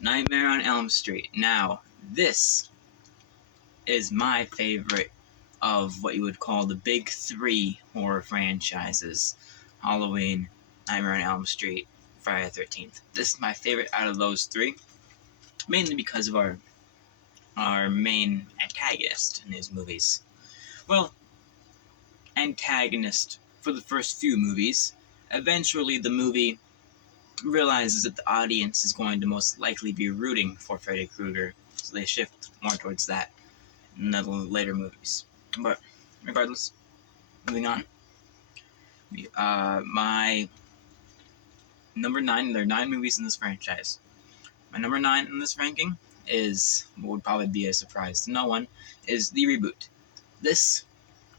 Nightmare on Elm Street. Now, this is my favorite of what you would call the big three horror franchises: Halloween, Nightmare on Elm Street, Friday the 13th. This is my favorite out of those three, mainly because of our main antagonist in these movies. Well, antagonist for the first few movies. Eventually, the movie realizes that the audience is going to most likely be rooting for Freddy Krueger, so they shift more towards that in the later movies. But regardless, moving on. My number 9, there are 9 movies in this franchise. My number 9 in this ranking is, what would probably be a surprise to no one, is the reboot. This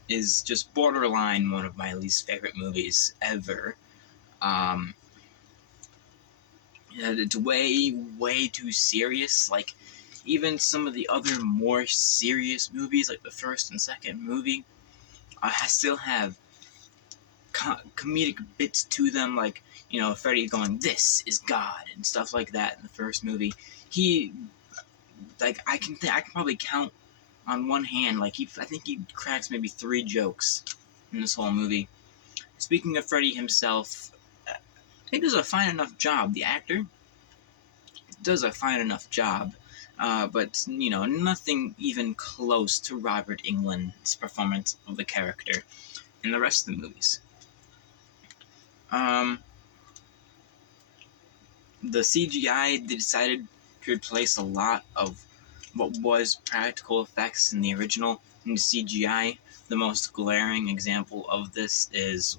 is just borderline one of my least favorite movies ever. It's way too serious. Like, even some of the other more serious movies, like the first and second movie, still have comedic bits to them, like, Freddy going, "This is God," and stuff like that in the first movie. I can probably count on one hand, I think he cracks maybe 3 jokes in this whole movie. Speaking of Freddy himself, he does a fine enough job. The actor does a fine enough job, but nothing even close to Robert Englund's performance of the character in the rest of the movies. The CGI, they decided to replace a lot of what was practical effects in the original into CGI. The most glaring example of this is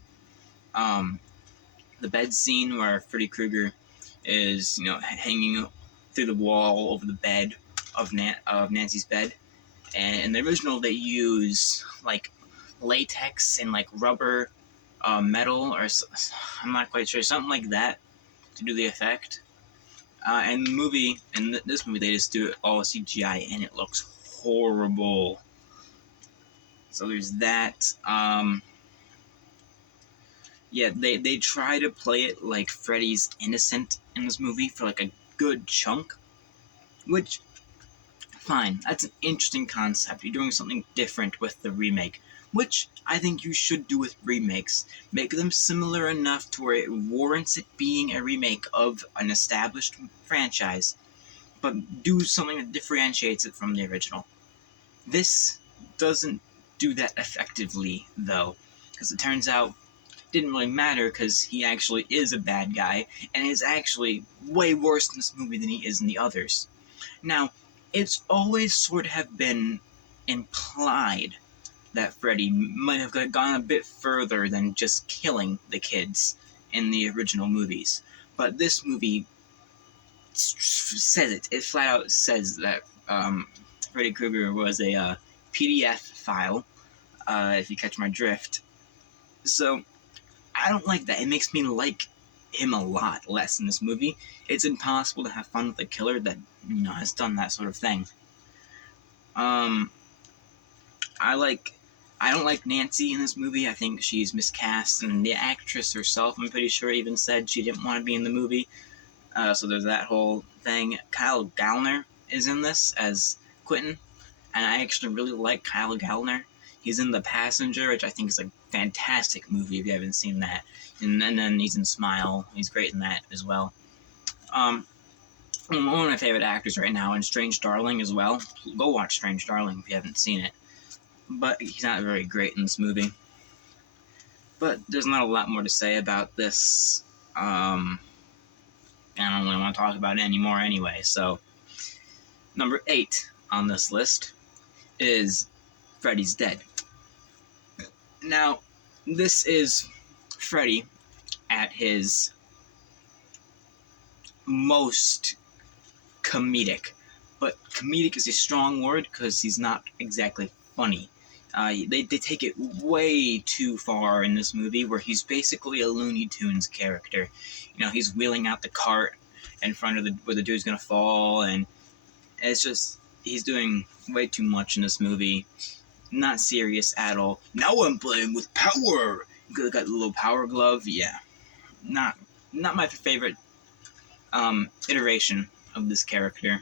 the bed scene where Freddy Krueger is, hanging through the wall over the bed of Nancy's bed. And in the original, they use latex and rubber, metal, or I'm not quite sure, something like that to do the effect. And this movie, they just do it all CGI, and it looks horrible. So there's that. They try to play it like Freddy's innocent in this movie for a good chunk, which, fine, that's an interesting concept. You're doing something different with the remake, which I think you should do with remakes. Make them similar enough to where it warrants it being a remake of an established franchise, but do something that differentiates it from the original. This doesn't do that effectively, though, because it turns out it didn't really matter, because he actually is a bad guy, and is actually way worse in this movie than he is in the others. Now, it's always sort of have been implied that Freddy might have gone a bit further than just killing the kids in the original movies. But this movie says it. It flat out says that Freddy Krueger was a PDF file, if you catch my drift. So, I don't like that. It makes me like him a lot less in this movie. It's impossible to have fun with a killer that, has done that sort of thing. I don't like Nancy in this movie. I think she's miscast, and the actress herself, I'm pretty sure, even said she didn't want to be in the movie. So there's that whole thing. Kyle Gallner is in this as Quentin, and I actually really like Kyle Gallner. He's in The Passenger, which I think is a fantastic movie if you haven't seen that. And then he's in Smile. He's great in that as well. One of my favorite actors right now, and Strange Darling as well. Go watch Strange Darling if you haven't seen it. But he's not very great in this movie. But there's not a lot more to say about this. I don't really want to talk about it anymore anyway. So, number 8 on this list is Freddy's Dead. Now, this is Freddy at his most comedic. But comedic is a strong word because he's not exactly funny. They take it way too far in this movie, where he's basically a Looney Tunes character. He's wheeling out the cart in front of where the dude's gonna fall, and it's just, he's doing way too much in this movie. Not serious at all. Now I'm playing with power! Got the little power glove, yeah. Not my favorite iteration of this character.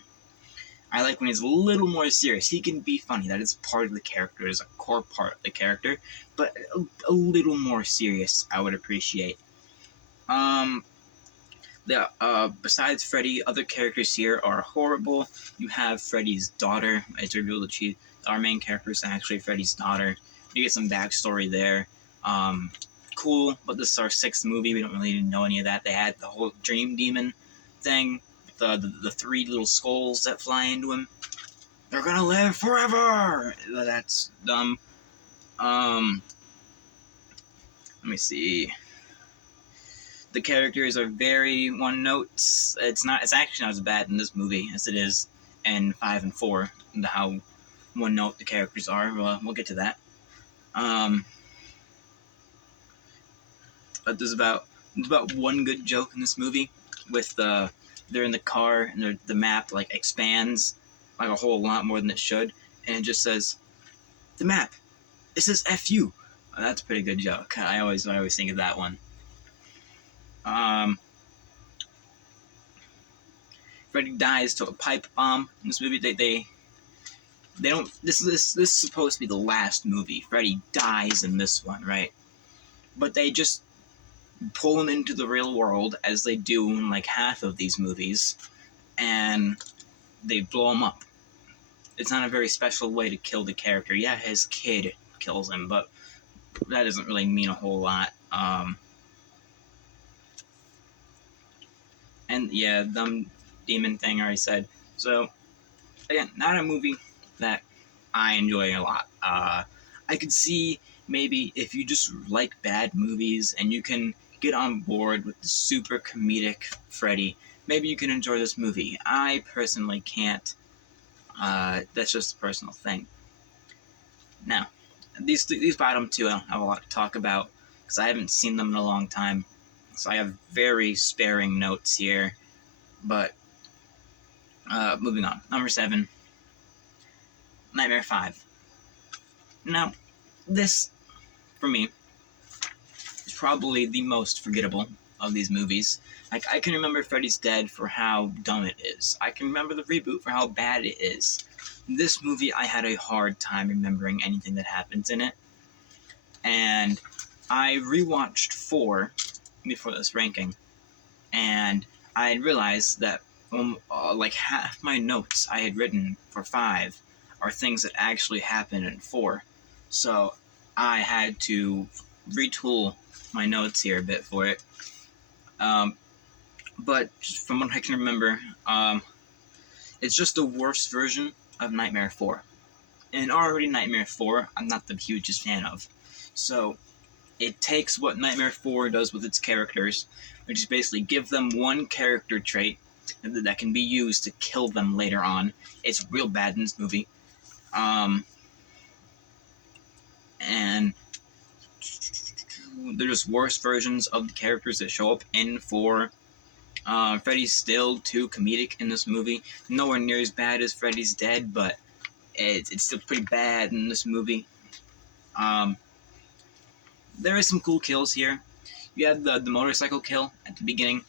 I like when he's a little more serious. He can be funny. That is part of the character. It is a core part of the character. But a little more serious, I would appreciate. Besides Freddy, other characters here are horrible. You have Freddy's daughter. It's revealed that our main character is actually Freddy's daughter. You get some backstory there. Cool, but this is our 6th movie. We don't really know any of that. They had the whole dream demon thing. The 3 little skulls that fly into him. They're gonna live forever! That's dumb. Let me see. The characters are very one-note. It's actually not as bad in this movie as it is in 5 and 4. How one-note the characters are. We'll get to that. There's about one good joke in this movie with they're in the car and the map like expands like a whole lot more than it should, and it just says the map. It says "F-U." That's a pretty good joke. I always think of that one. Freddy dies to a pipe bomb in this movie. They don't. This is supposed to be the last movie. Freddy dies in this one, right? But they just pull him into the real world, as they do in like half of these movies, and they blow him up. It's not a very special way to kill the character. Yeah, his kid kills him, but that doesn't really mean a whole lot. And yeah, the demon thing I already said. So, again, not a movie that I enjoy a lot. I could see maybe if you just like bad movies and you can get on board with the super comedic Freddy, maybe you can enjoy this movie. I personally can't. That's just a personal thing. Now, these bottom 2 I don't have a lot to talk about because I haven't seen them in a long time. So I have very sparing notes here. But, moving on. Number 7. Nightmare 5. Now, this, for me, is probably the most forgettable of these movies. Like, I can remember Freddy's Dead for how dumb it is. I can remember the reboot for how bad it is. This movie, I had a hard time remembering anything that happens in it. And I rewatched 4 before this ranking. And I realized that like half my notes I had written for 5 are things that actually happened in 4. So I had to retool my notes here a bit for it. But from what I can remember, it's just the worst version of Nightmare 4. And already Nightmare 4, I'm not the hugest fan of. So it takes what Nightmare 4 does with its characters, which is basically give them one character trait that can be used to kill them later on. It's real bad in this movie. And they're just worse versions of the characters that show up in 4. Freddy's still too comedic in this movie. Nowhere near as bad as Freddy's Dead, but it's still pretty bad in this movie. There is some cool kills here. You have the motorcycle kill at the beginning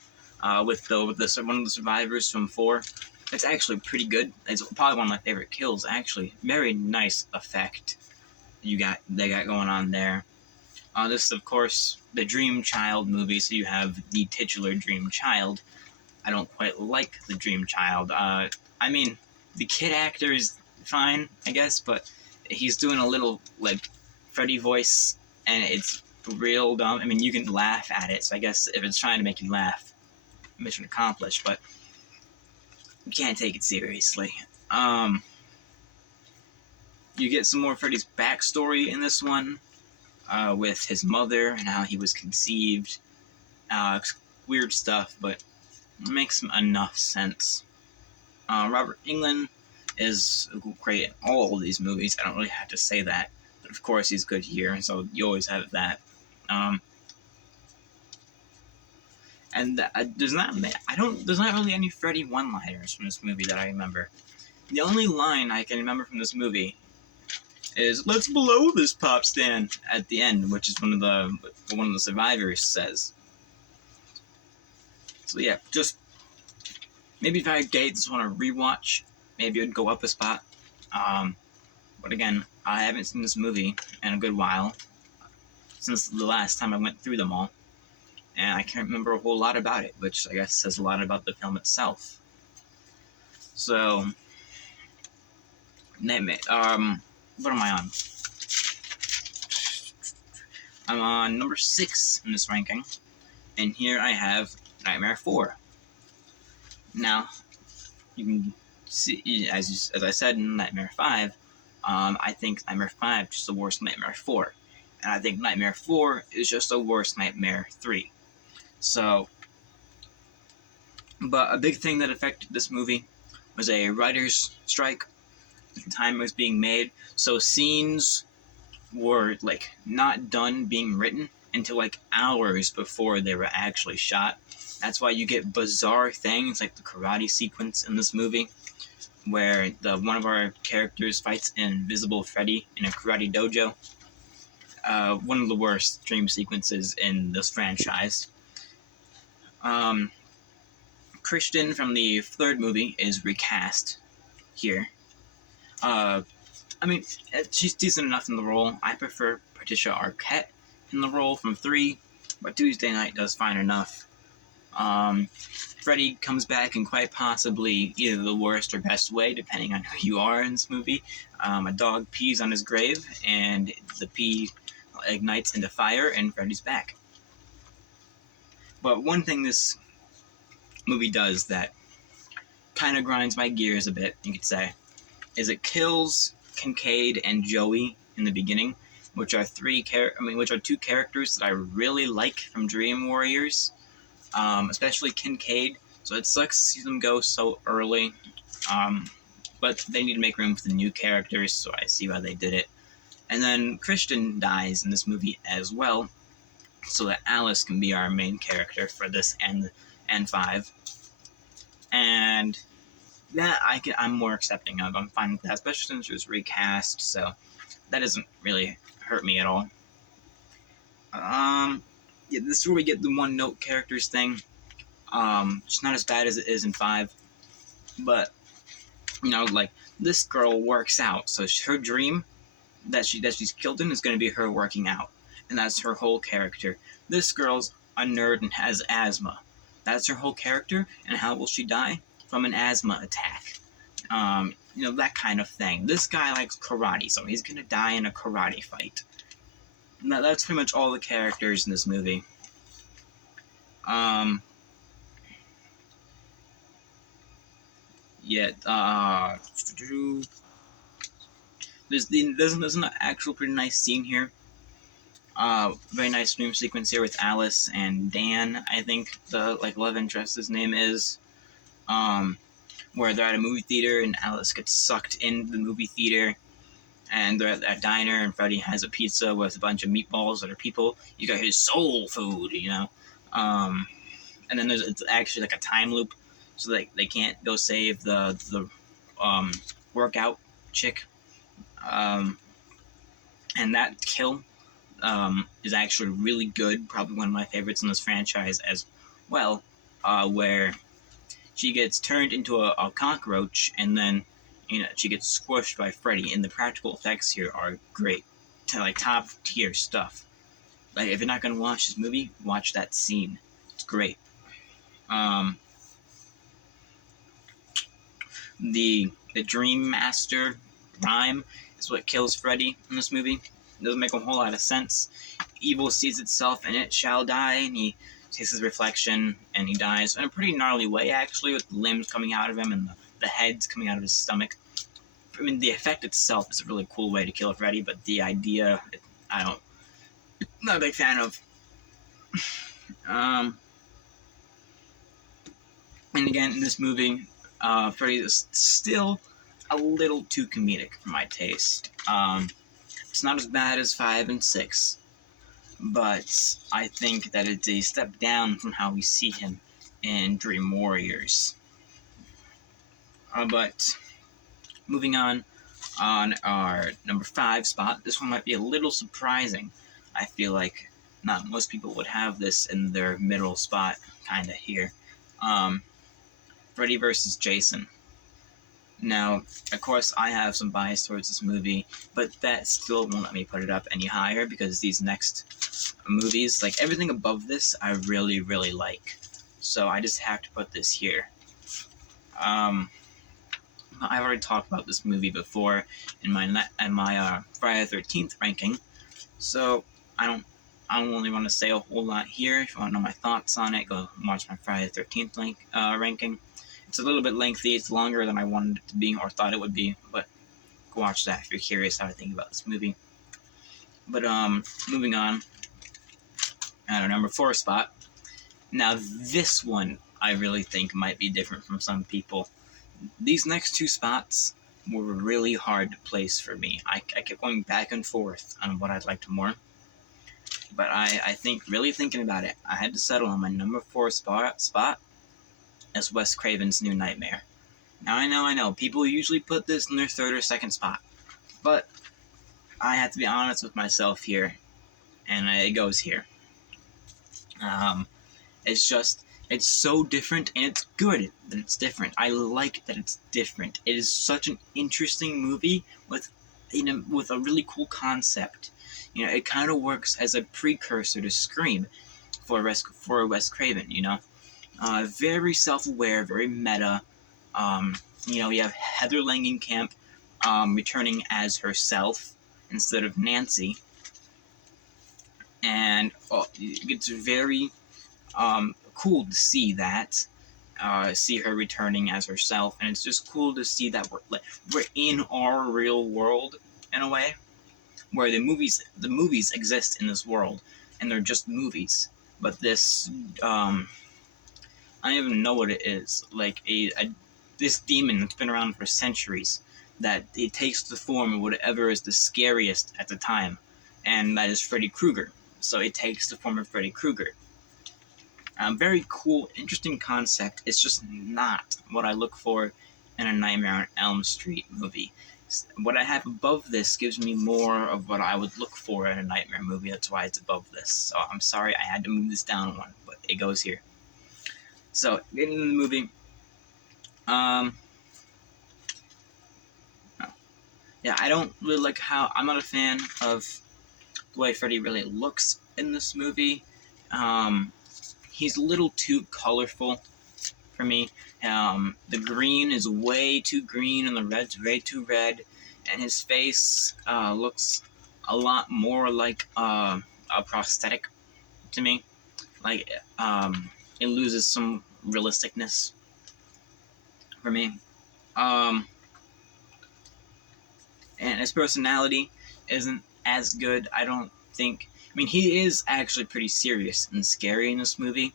with one of the survivors from 4. It's actually pretty good. It's probably one of my favorite kills, actually. Very nice effect they got going on there. This is, of course, the Dream Child movie, so you have the titular Dream Child. I don't quite like the Dream Child. I mean, the kid actor is fine, I guess, but he's doing a little, like, Freddy voice, and it's real dumb. I mean, you can laugh at it, so I guess if it's trying to make you laugh, mission accomplished, but you can't take it seriously. You get some more Freddy's backstory in this one, with his mother and how he was conceived. Weird stuff, but it makes enough sense. Robert Englund is great in all of these movies. I don't really have to say that, but of course he's good here, so you always have that. And there's not really any Freddy one-liners from this movie that I remember. The only line I can remember from this movie is "Let's blow this pop stand" at the end, which is one of the survivors says. So yeah, just Maybe if I just want to rewatch, maybe it would go up a spot. But again, I haven't seen this movie in a good while, since the last time I went through them all, and I can't remember a whole lot about it, which I guess says a lot about the film itself. So, what am I on? I'm on number 6 in this ranking, and here I have Nightmare 4. Now, you can see, as I said in Nightmare 5, I think Nightmare 5 is just the worst Nightmare 4. And I think Nightmare 4 is just the worst Nightmare 3. So, but a big thing that affected this movie was a writer's strike at the time it was being made. So scenes were, like, not done being written until, like, hours before they were actually shot. That's why you get bizarre things like the karate sequence in this movie, where one of our characters fights an invisible Freddy in a karate dojo. One of the worst dream sequences in this franchise. Christian from the third movie is recast here. I mean, she's decent enough in the role. I prefer Patricia Arquette in the role from 3, but Tuesday Night does fine enough. Freddy comes back in quite possibly either the worst or best way, depending on who you are in this movie. A dog pees on his grave, and the pee ignites into fire, and Freddy's back. But one thing this movie does that kind of grinds my gears a bit, you could say, is it kills Kincaid and Joey in the beginning, which are two characters that I really like from Dream Warriors, especially Kincaid. So it sucks to see them go so early, but they need to make room for the new characters, so I see why they did it. And then Christian dies in this movie as well, so that Alice can be our main character for this and 5. And that I'm more accepting of. I'm fine with that, especially since it was recast, so that doesn't really hurt me at all. Yeah, this is where we get the one-note characters thing. It's not as bad as it is in 5, but, you know, like, this girl works out, so her dream that she's killed in is going to be her working out, and that's her whole character. This girl's a nerd and has asthma. That's her whole character, and how will she die? From an asthma attack. You know, that kind of thing. This guy likes karate, so he's gonna die in a karate fight. Now, that's pretty much all the characters in this movie. There's an actual pretty nice scene here. Very nice dream sequence here with Alice and Dan, I think the love interest's name is. Where they're at a movie theater and Alice gets sucked into the movie theater, and they're at a diner and Freddy has a pizza with a bunch of meatballs that are people. You got his soul food, you know. And then it's actually like a time loop, so they can't go save the workout chick. And that kill is actually really good, probably one of my favorites in this franchise as well, where she gets turned into a cockroach, and then, you know, she gets squished by Freddy, and the practical effects here are great, top tier stuff. Like, if you're not gonna watch this movie, watch that scene. It's great. The Dream Master rhyme is what kills Freddy in this movie. It doesn't make a whole lot of sense. Evil sees itself, and it shall die, and he takes his reflection, and he dies in a pretty gnarly way, actually, with the limbs coming out of him and the heads coming out of his stomach. I mean, the effect itself is a really cool way to kill Freddy, but the idea, I'm not a big fan of. And again, in this movie, Freddy is still a little too comedic for my taste. It's not as bad as 5 and 6, but I think that it's a step down from how we see him in Dream Warriors. But moving on our number 5 spot, this one might be a little surprising. I feel like not most people would have this in their middle spot, kind of here. For Freddy vs. Jason. Now, of course, I have some bias towards this movie, but that still won't let me put it up any higher because these next movies, like everything above this, I really, really like. So I just have to put this here. I've already talked about this movie before in my Friday the 13th ranking, so I don't really want to say a whole lot here. If you want to know my thoughts on it, go watch my Friday the 13th ranking. It's a little bit lengthy. It's longer than I wanted it to be or thought it would be, but go watch that if you're curious how I think about this movie. But moving on, at our number 4 spot. Now this one I really think might be different from some people. These next 2 spots were really hard to place for me. I kept going back and forth on what I'd liked more. But I think, really thinking about it, I had to settle on my number 4 spot as Wes Craven's New Nightmare. Now I know, people usually put this in their 3rd or 2nd spot, but I have to be honest with myself here, and it goes here. It's so different, and it's good that it's different. I like that it's different. It is such an interesting movie with a really cool concept. You know, it kind of works as a precursor to Scream for Wes Craven, you know. Very self-aware, very meta. You know, you have Heather Langenkamp returning as herself instead of Nancy. And it's very cool to see that. See her returning as herself, and it's just cool to see that we're in our real world in a way, where the movies exist in this world, and they're just movies. But this, I don't even know what it is. Like this demon that's been around for centuries, that it takes the form of whatever is the scariest at the time, and that is Freddy Krueger. So it takes the form of Freddy Krueger. Very cool, interesting concept. It's just not what I look for in a Nightmare on Elm Street movie. What I have above this gives me more of what I would look for in a Nightmare movie. That's why it's above this. So I'm sorry I had to move this down one, but it goes here. So, getting into the movie. Yeah, I don't really like how... I'm not a fan of the way Freddy really looks in this movie. He's a little too colorful for me. The green is way too green and the red's way too red, and his face looks a lot more like a prosthetic to me. Like it loses some realisticness for me. And his personality isn't as good. I don't think. I mean, he is actually pretty serious and scary in this movie,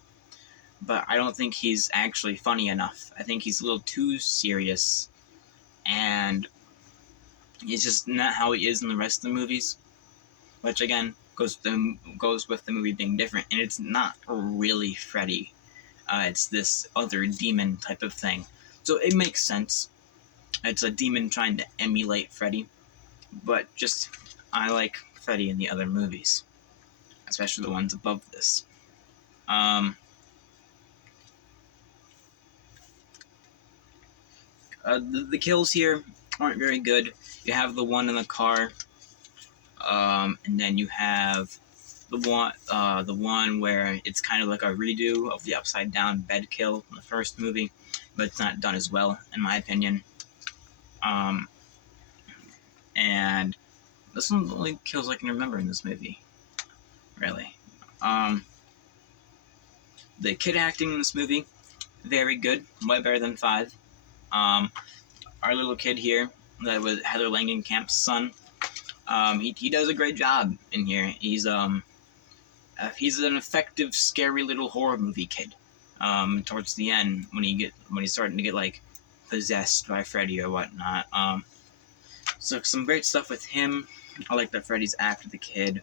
but I don't think he's actually funny enough. I think he's a little too serious, and it's just not how he is in the rest of the movies, which again goes with the movie being different, and it's not really Freddy. It's this other demon type of thing, so it makes sense. It's a demon trying to emulate Freddy, but just I like Freddy in the other movies, especially the ones above this. The kills here aren't very good. You have the one in the car, and then you have the one where it's kind of like a redo of the upside down bed kill in the first movie, but it's not done as well, in my opinion. And this one the only kills I can remember in this movie, really. The kid acting in this movie, very good, way better than 5. Our little kid here, that was Heather Langenkamp's son, he does a great job in here. He's an effective, scary little horror movie kid. Towards the end, when he's starting to get like possessed by Freddy or whatnot. So some great stuff with him. I like that Freddy's after the kid.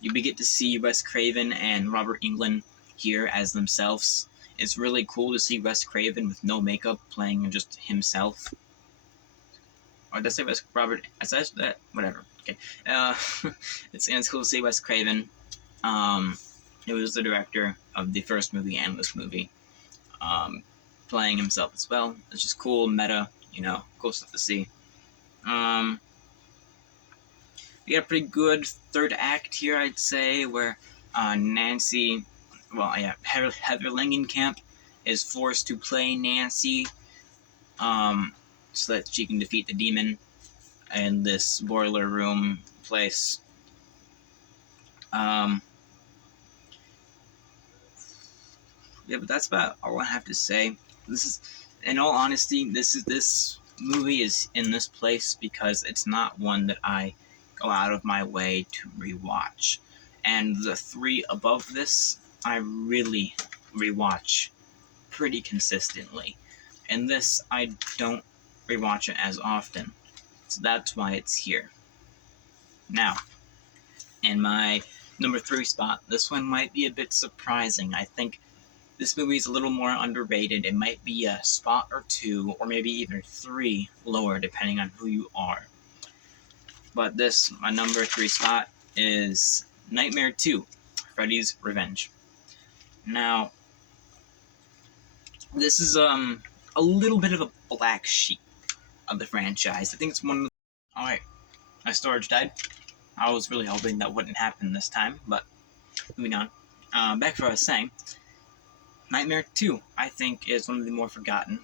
You get to see Wes Craven and Robert Englund here as themselves. It's really cool to see Wes Craven with no makeup playing just himself. Or did I say Robert? I said that. Whatever. Okay. It's cool to see Wes Craven. He was the director of the first movie and this movie, playing himself as well. It's just cool, meta, cool stuff to see. We got a pretty good third act here, I'd say, where Nancy, Heather Langenkamp is forced to play Nancy, so that she can defeat the demon in this boiler room place. But that's about all I have to say. This is, in all honesty, this movie is in this place because it's not one that I go out of my way to rewatch. And the three above this, I really rewatch pretty consistently. And this, I don't rewatch it as often. So that's why it's here. Now, in my number 3 spot, this one might be a bit surprising. I think this movie is a little more underrated. It might be a spot or 2, or maybe even 3 lower, depending on who you are. But my number 3 spot is Nightmare 2, Freddy's Revenge. Now, this is a little bit of a black sheep of the franchise. I think it's one of the... Alright, my storage died. I was really hoping that wouldn't happen this time, but moving on. Back to what I was saying. Nightmare 2, I think, is one of the more forgotten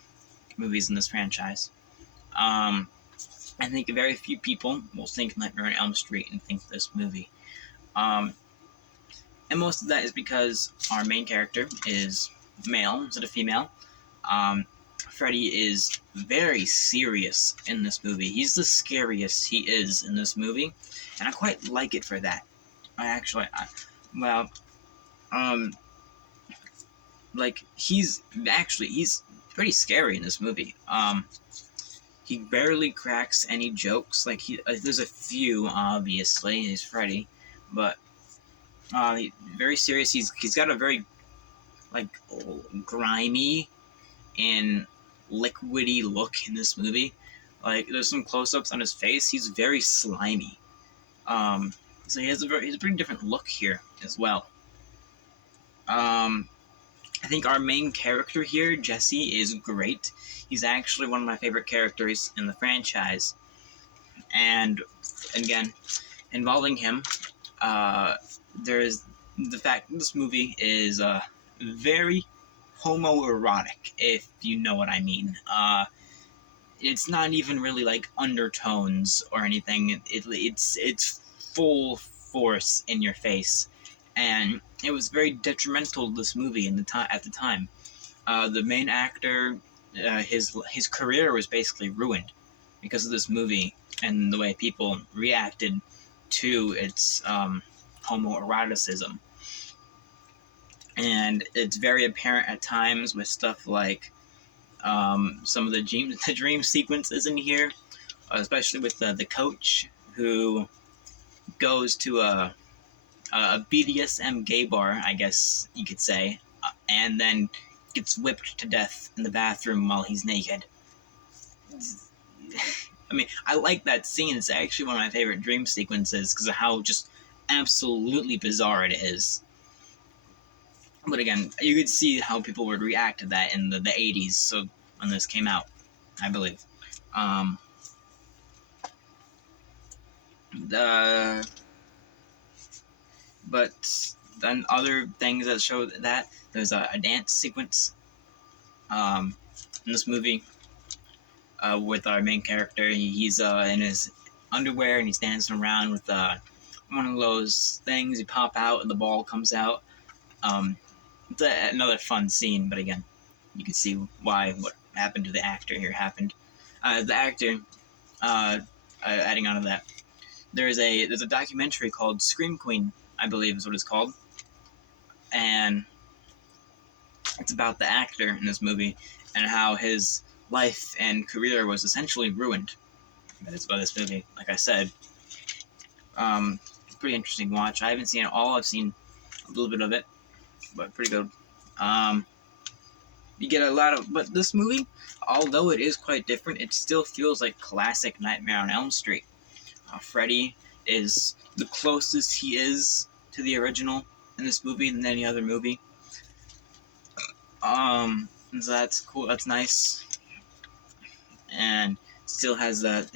movies in this franchise. I think very few people will think Nightmare on Elm Street and think this movie. And most of that is because our main character is male instead of female. Freddy is very serious in this movie. He's the scariest he is in this movie, and I quite like it for that. He's pretty scary in this movie. He barely cracks any jokes. There's a few, obviously. He's Freddy, but he's very serious. He's got a very grimy and liquidy look in this movie. There's some close-ups on his face. He's very slimy. So he has a pretty different look here as well. I think our main character here, Jesse, is great. He's actually one of my favorite characters in the franchise. And again, involving him, there's the fact that this movie is very homoerotic, if you know what I mean. It's not even really undertones or anything. It's full force in your face, and it was very detrimental to this movie at the time. The main actor, his career was basically ruined because of this movie and the way people reacted to its homoeroticism. And it's very apparent at times with stuff like some of the dream sequences in here, especially with the coach who goes to a BDSM gay bar, I guess you could say, and then gets whipped to death in the bathroom while he's naked. I mean, I like that scene. It's actually one of my favorite dream sequences because of how just absolutely bizarre it is. But again, you could see how people would react to that in the 80s, so when this came out, I believe. But then other things that show that there's a dance sequence in this movie with our main character. He's in his underwear and he's dancing around with one of those things. You pop out and the ball comes out. It's another fun scene, but again, you can see why what happened to the actor here happened. The actor, adding on to that, there's a documentary called Scream Queen, I believe is what it's called, and it's about the actor in this movie and how his life and career was essentially ruined. It's about this movie, like I said. It's a pretty interesting watch. I haven't seen it all. I've seen a little bit of it, but pretty good. You get a lot of... But this movie, although it is quite different, it still feels like classic Nightmare on Elm Street. Freddy is the closest he is to the original in this movie than any other movie. So that's cool. That's nice, and still has that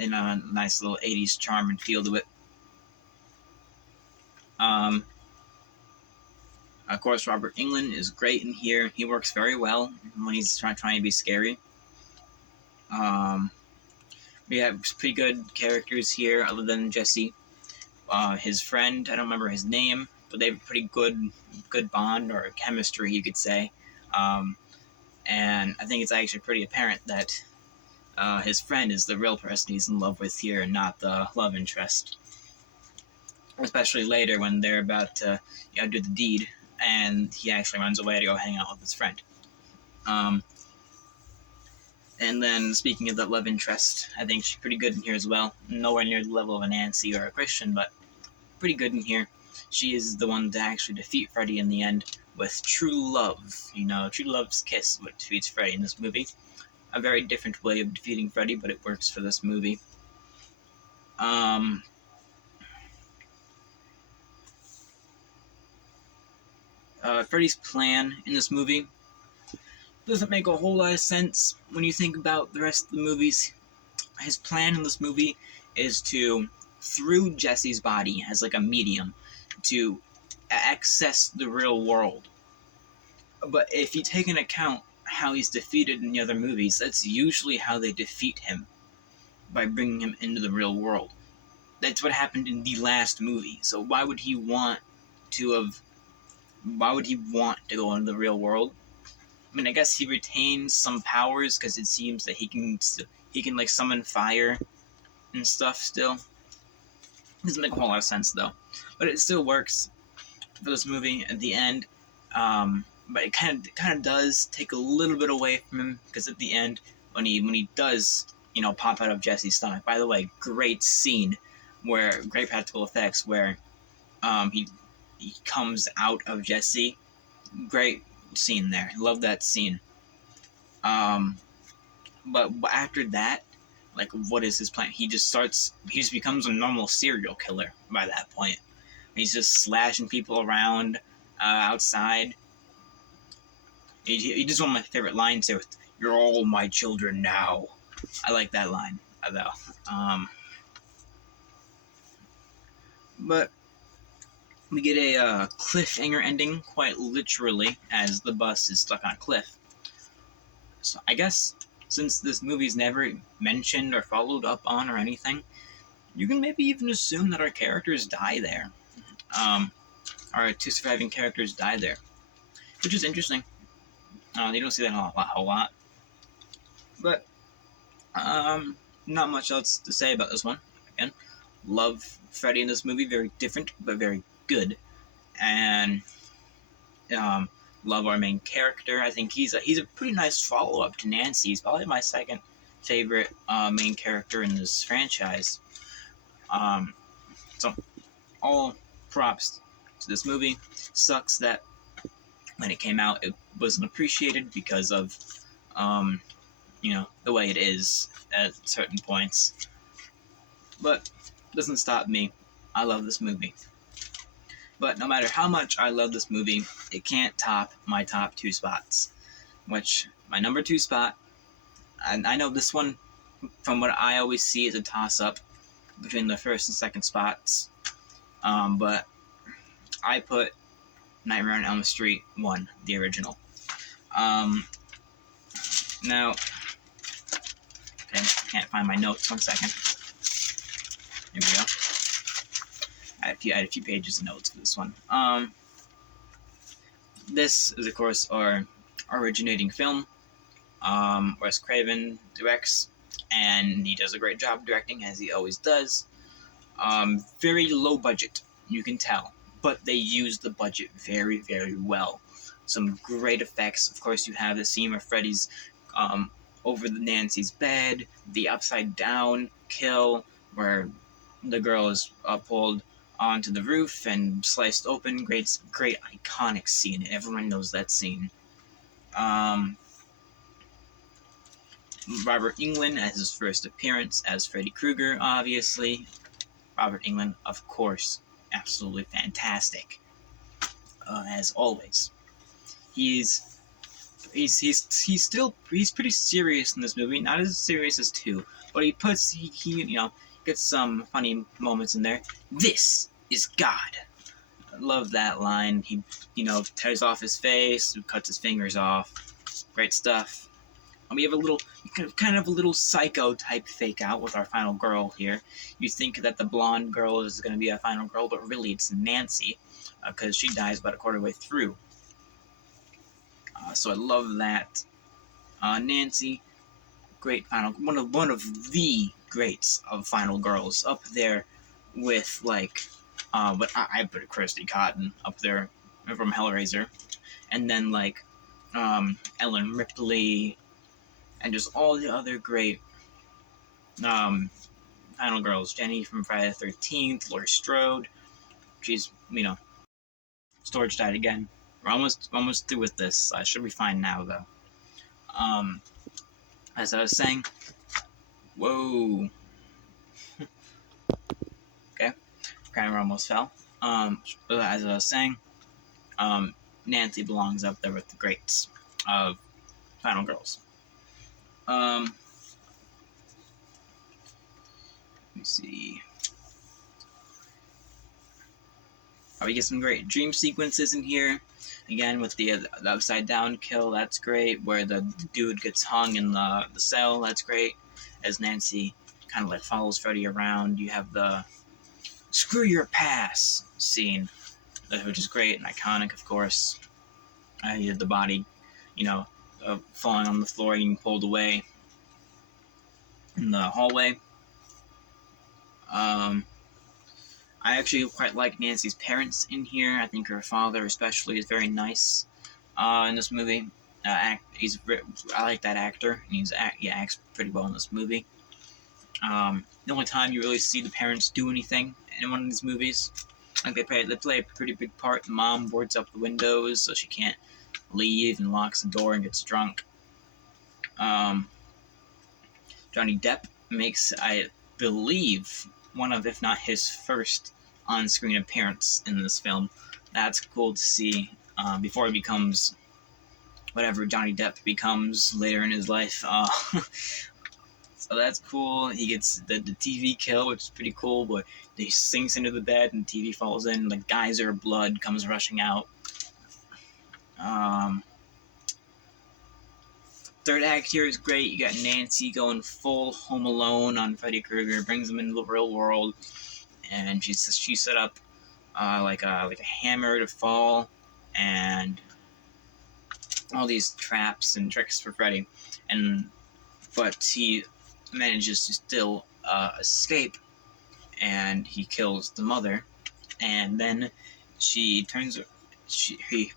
nice little '80s charm and feel to it. Of course, Robert Englund is great in here. He works very well when he's trying to be scary. We have pretty good characters here, other than Jesse. His friend, I don't remember his name, but they have a pretty good bond or chemistry, you could say. And I think it's actually pretty apparent that his friend is the real person he's in love with here, and not the love interest. Especially later when they're about to do the deed, and he actually runs away to go hang out with his friend. And then, speaking of that love interest, I think she's pretty good in here as well. Nowhere near the level of a Nancy or a Christian, but pretty good in here. She is the one to actually defeat Freddy in the end with true love. True love's kiss, what defeats Freddy in this movie. A very different way of defeating Freddy, but it works for this movie. Freddy's plan in this movie doesn't make a whole lot of sense when you think about the rest of the movies. His plan in this movie is to, through Jesse's body as like a medium, to access the real world. But if you take into account how he's defeated in the other movies, that's usually how they defeat him, by bringing him into the real world. That's what happened in the last movie. So why would he want to go into the real world? I mean, I guess he retains some powers because it seems that he can like summon fire and stuff still. Doesn't make a whole lot of sense though, but it still works for this movie at the end. But it kind of does take a little bit away from him, because at the end when he does pop out of Jesse's stomach. By the way, great scene, great practical effects where he comes out of Jesse. Great scene there. Love that scene. But after that, like, what is his plan? He just becomes a normal serial killer by that point. He's just slashing people around outside. He does one of my favorite lines there with, "You're all my children now." I like that line, though. But we get a cliffhanger ending, quite literally, as the bus is stuck on a cliff. So I guess since this movie's never mentioned or followed up on or anything, you can maybe even assume that our characters die there. Our two surviving characters die there, which is interesting. You don't see that a whole lot. But not much else to say about this one. Again, love Freddy in this movie. Very different, but very good. And love our main character. I think he's a pretty nice follow-up to Nancy. He's probably my second favorite main character in this franchise. So all props to this movie. Sucks that when it came out it wasn't appreciated because of the way it is at certain points. But doesn't stop me. I love this movie. But no matter how much I love this movie, it can't top my top two spots. Which, my number two spot, and I know this one, from what I always see, is a toss-up between the first and second spots. But I put Nightmare on Elm Street 1, the original. Now, okay, can't find my notes. 1 second. Here we go. I had a few pages of notes for this one. This is, of course, our originating film. Wes Craven directs, and he does a great job directing, as he always does. Very low budget, you can tell, but they use the budget very, very well. Some great effects. Of course, you have the scene where Freddy's over Nancy's bed, the upside down kill, where the girl is pulled onto the roof and sliced open. Great iconic scene. Everyone knows that scene. Robert Englund as his first appearance as Freddy Krueger, obviously. Robert Englund, of course, absolutely fantastic, as always. He's he's pretty serious in this movie. Not as serious as 2, but he gets some funny moments in there. This is God. I love that line. He tears off his face, cuts his fingers off. Great stuff. And we have kind of a little psycho type fake out with our final girl here. You think that the blonde girl is going to be our final girl, but really it's Nancy, because she dies about a quarter way through. So I love that. Nancy, great final, one of the greats of final girls, up there with but I put Kirsty Cotton up there from Hellraiser, and then Ellen Ripley, and just all the other great final girls. Jenny from Friday the 13th, Laurie Strode. She's Storage died again. We're almost through with this. I should be fine now though. As I was saying, whoa. Okay, camera almost fell. As I was saying, Nancy belongs up there with the greats of final girls. Let me see. We get some great dream sequences in here. Again, with the upside down kill, that's great. Where the dude gets hung in the cell, that's great. As Nancy kind of follows Freddy around, you have the "screw your pass" scene, which is great and iconic, of course. You have the body, falling on the floor and pulled away in the hallway. I actually quite like Nancy's parents in here. I think her father, especially, is very nice in this movie. I like that actor, and he acts pretty well in this movie. The only time you really see the parents do anything in one of these movies, they play a pretty big part. The mom boards up the windows so she can't leave and locks the door and gets drunk. Johnny Depp makes, I believe, one of, if not his first on-screen appearance in this film. That's cool to see before he becomes whatever Johnny Depp becomes later in his life. So that's cool. He gets the TV kill, which is pretty cool, but he sinks into the bed and TV falls in. The geyser of blood comes rushing out. Third act here is great. You got Nancy going full Home Alone on Freddy Krueger, brings him into the real world, and she set up like a hammer to fall, and all these traps and tricks for Freddy, but he manages to still escape, and he kills the mother, and then he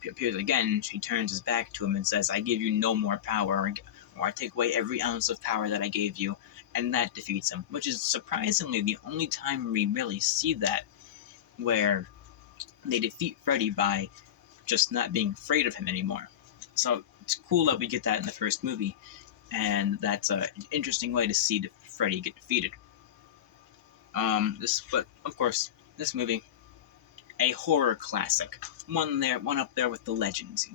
appears again. She turns his back to him and says, "I give you no more power, or I take away every ounce of power that I gave you," and that defeats him, which is surprisingly the only time we really see that, where they defeat Freddy by just not being afraid of him anymore. So it's cool that we get that in the first movie, and that's an interesting way to see Freddy get defeated. But of course, this movie, a horror classic, one up there with the legends,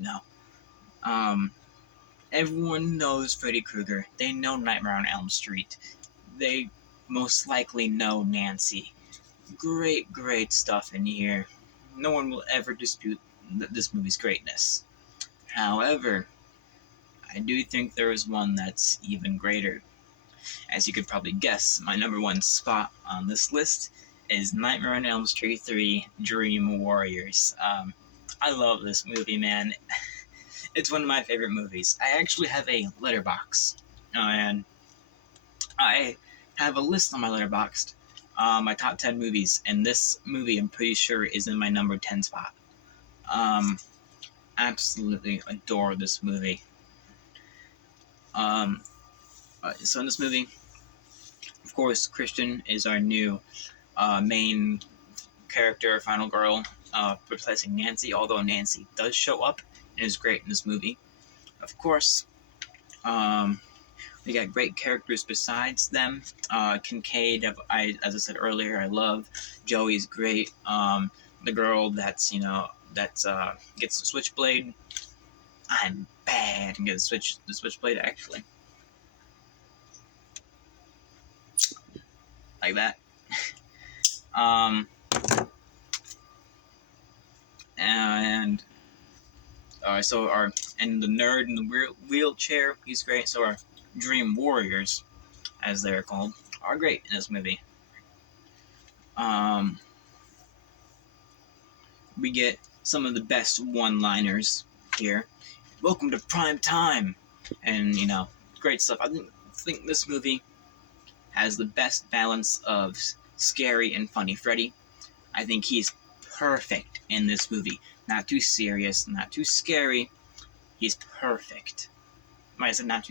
Everyone knows Freddy Krueger. They know Nightmare on Elm Street. They most likely know Nancy. Great stuff in here. No one will ever dispute this movie's greatness. However, I do think there is one that's even greater. As you could probably guess, my number one spot on this list is Nightmare on Elm Street 3 Dream Warriors. I love this movie, man. It's one of my favorite movies. I actually have a letterbox, and I have a list on my letterbox, my top 10 movies, and this movie, I'm pretty sure, is in my number 10 spot. Absolutely adore this movie. So in this movie, of course, Christian is our new main character, final girl, replacing Nancy, although Nancy does show up and is great in this movie. Of course, we got great characters besides them. Kincaid, as I said earlier, I love. Joey's great. The girl that's gets the switchblade. I'm bad, and get the switchblade actually. Like that. And and the nerd in the wheelchair, he's great. So our dream warriors, as they're called, are great in this movie. We get some of the best one-liners here. Welcome to prime time, and great stuff. I think this movie has the best balance of scary and funny. Freddy, I think he's perfect in this movie. Not too serious, not too scary. He's perfect. I said not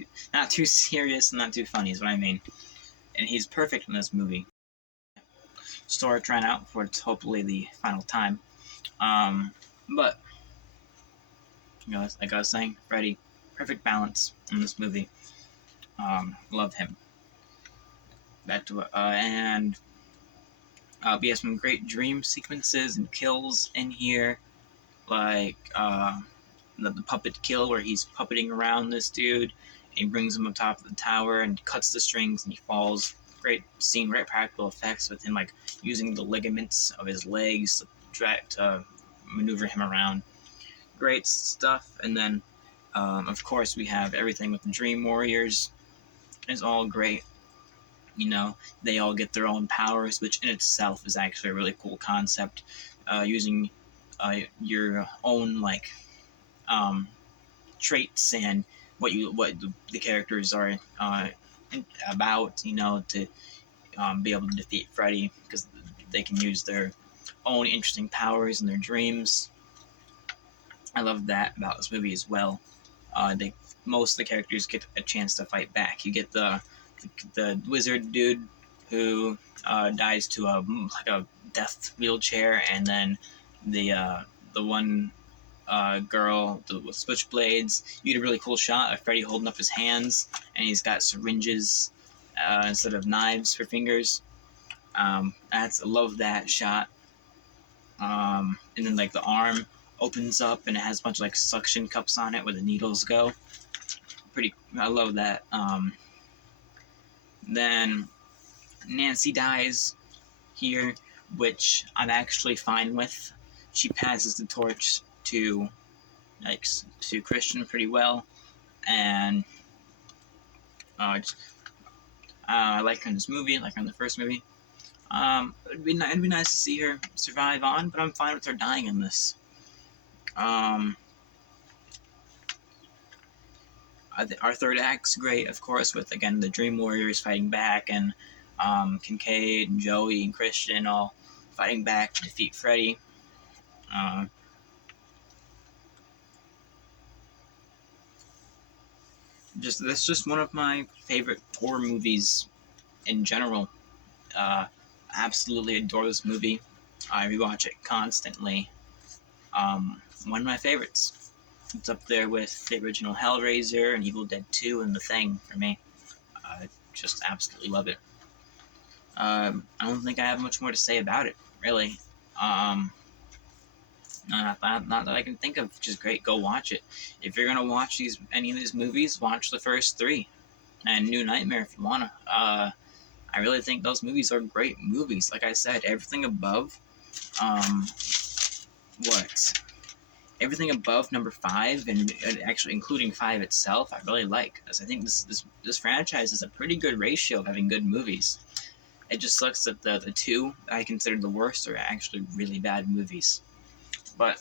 too serious, not too funny is what I mean. And he's perfect in this movie. Story trying out for it's hopefully the final time. But like I was saying, Freddy, perfect balance in this movie. Love him. Back to we have some great dream sequences and kills in here, like the puppet kill where he's puppeting around this dude. And he brings him up top of the tower and cuts the strings and he falls. Great scene, great practical effects with him like using the ligaments of his legs to maneuver him around. Great stuff. And then, of course, we have everything with the Dream Warriors. It's all great. They all get their own powers, which in itself is actually a really cool concept. Using your own traits and what the characters are about, to be able to defeat Freddy, because they can use their own interesting powers in their dreams. I love that about this movie as well. Most of the characters get a chance to fight back. You get the wizard dude who dies to a death wheelchair, and then the one girl with switchblades. You get a really cool shot of Freddy holding up his hands, and he's got syringes instead of knives for fingers. I love that shot. And then the arm opens up and it has a bunch of suction cups on it where the needles go. I love that. Then Nancy dies here, which I'm actually fine with. She passes the torch to Christian pretty well, and I like her in this movie. I like her in the first movie. It'd be nice to see her survive on, but I'm fine with her dying in this. Our third act's great, of course, with again the Dream Warriors fighting back, and Kincaid and Joey and Christian all fighting back to defeat Freddy. That's just one of my favorite horror movies in general. Absolutely adore this movie. I rewatch it constantly. One of my favorites. It's up there with the original Hellraiser and Evil Dead 2 and The Thing for me. I just absolutely love it. I don't think I have much more to say about it, really. Not that I can think of. Just great. Go watch it. If you're gonna watch any of these movies, watch the first three, and New Nightmare if you wanna. I really think those movies are great movies. Like I said, everything above, everything above number 5, and actually including 5 itself, I really like, because I think this franchise is a pretty good ratio of having good movies. It just sucks that the 2 I consider the worst are actually really bad movies. But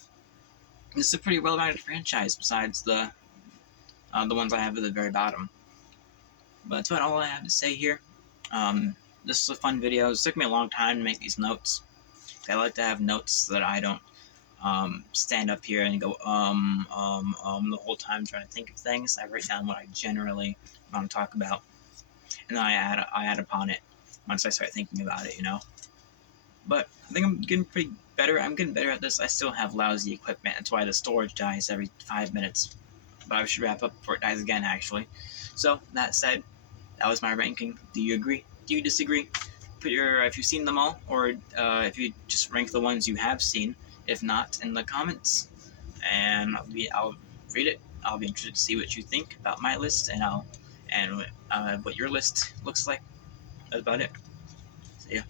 this is a pretty well-rounded franchise besides the ones I have at the very bottom. But that's about all I have to say here. This is a fun video. It took me a long time to make these notes. I like to have notes so that I don't stand up here and go the whole time trying to think of things. I write down what I generally want to talk about, and then I add upon it once I start thinking about it, But I think I'm getting pretty better. I'm getting better at this. I still have lousy equipment. That's why the storage dies every 5 minutes. But I should wrap up before it dies again, actually. So, that said, that was my ranking. Do you agree? Do you disagree? If you've seen them all, or if you just rank the ones you have seen. If not, in the comments. And I'll read it. I'll be interested to see what you think about my list, and what your list looks like. That's about it. See ya.